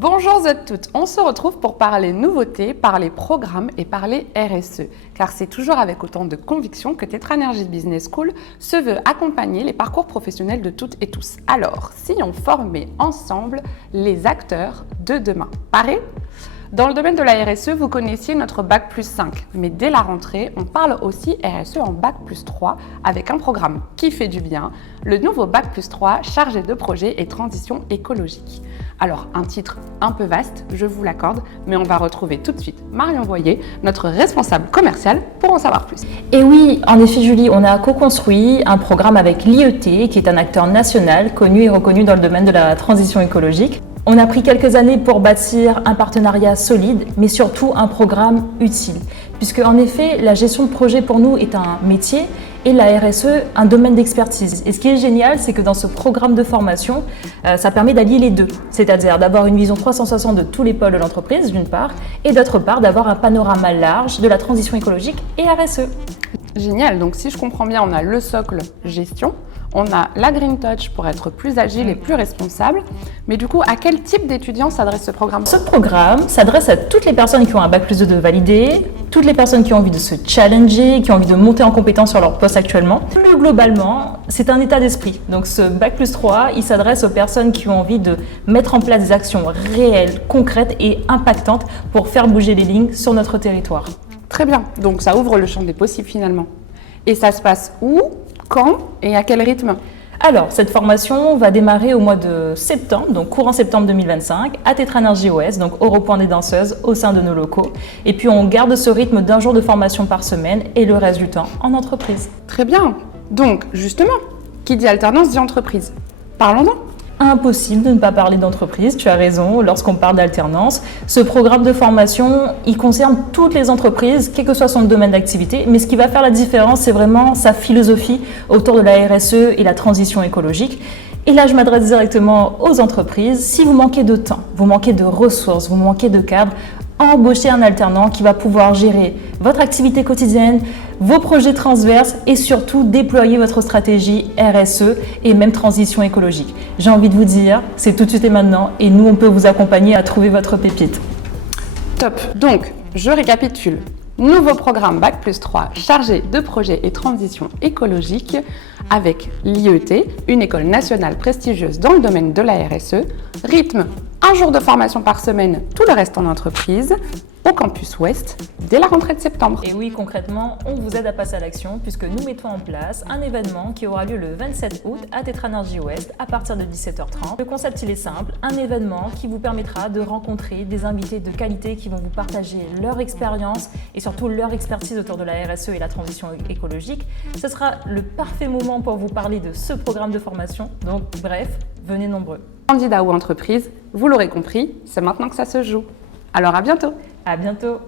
Bonjour à toutes, on se retrouve pour parler nouveautés, parler programmes et parler RSE, car c'est toujours avec autant de conviction que Tetra Energy Business School se veut accompagner les parcours professionnels de toutes et tous. Alors, si on formait ensemble les acteurs de demain, pareil ? Dans le domaine de la RSE, vous connaissiez notre Bac plus 5, mais dès la rentrée, on parle aussi RSE en Bac plus 3 avec un programme qui fait du bien, le nouveau Bac plus 3 chargé de projets et transition écologique. Alors, un titre un peu vaste, je vous l'accorde, mais on va retrouver tout de suite Marion Voyer, notre responsable commerciale, pour en savoir plus. Et oui, en effet Julie, on a co-construit un programme avec l'IET, qui est un acteur national connu et reconnu dans le domaine de la transition écologique. On a pris quelques années pour bâtir un partenariat solide, mais surtout un programme utile. Puisque en effet, la gestion de projet pour nous est un métier et la RSE un domaine d'expertise. Et ce qui est génial, c'est que dans ce programme de formation, ça permet d'allier les deux. C'est-à-dire d'avoir une vision 360 de tous les pôles de l'entreprise, d'une part, et d'autre part, d'avoir un panorama large de la transition écologique et RSE. Génial, donc si je comprends bien, on a le socle gestion, on a la Green Touch pour être plus agile et plus responsable. Mais du coup, à quel type d'étudiants s'adresse ce programme ? Ce programme s'adresse à toutes les personnes qui ont un Bac plus 2 de validé, toutes les personnes qui ont envie de se challenger, qui ont envie de monter en compétence sur leur poste actuellement. Plus globalement, c'est un état d'esprit. Donc ce Bac plus 3, il s'adresse aux personnes qui ont envie de mettre en place des actions réelles, concrètes et impactantes pour faire bouger les lignes sur notre territoire. Très bien, donc ça ouvre le champ des possibles finalement. Et ça se passe où, quand et à quel rythme ? Alors, cette formation va démarrer au mois de septembre, donc courant septembre 2025, à Tetra Energy Ouest, donc au repoint des danseuses, au sein de nos locaux. Et puis, on garde ce rythme d'un jour de formation par semaine et le reste du temps en entreprise. Très bien. Donc, justement, qui dit alternance dit entreprise. Parlons-en. Impossible de ne pas parler d'entreprise, tu as raison, lorsqu'on parle d'alternance. Ce programme de formation, il concerne toutes les entreprises, quel que soit son domaine d'activité, mais ce qui va faire la différence, c'est vraiment sa philosophie autour de la RSE et la transition écologique. Et là, je m'adresse directement aux entreprises. Si vous manquez de temps, vous manquez de ressources, vous manquez de cadre, embauchez un alternant qui va pouvoir gérer votre activité quotidienne, vos projets transverses et surtout déployer votre stratégie RSE et même transition écologique. J'ai envie de vous dire, c'est tout de suite et maintenant et nous, on peut vous accompagner à trouver votre pépite. Top. Donc, je récapitule. Nouveau programme Bac plus 3 chargé de projets et transition écologique avec l'IET, une école nationale prestigieuse dans le domaine de la RSE. Rythme, un jour de formation par semaine, tout le reste en entreprise, au campus Ouest, dès la rentrée de septembre. Et oui, concrètement, on vous aide à passer à l'action puisque nous mettons en place un événement qui aura lieu le 27 août à Tetra Energy Ouest à partir de 17h30. Le concept, il est simple, un événement qui vous permettra de rencontrer des invités de qualité qui vont vous partager leur expérience et surtout leur expertise autour de la RSE et la transition écologique. Ce sera le parfait moment pour vous parler de ce programme de formation. Donc bref, venez nombreux. Candidat ou entreprise, vous l'aurez compris, c'est maintenant que ça se joue. Alors à bientôt. À bientôt.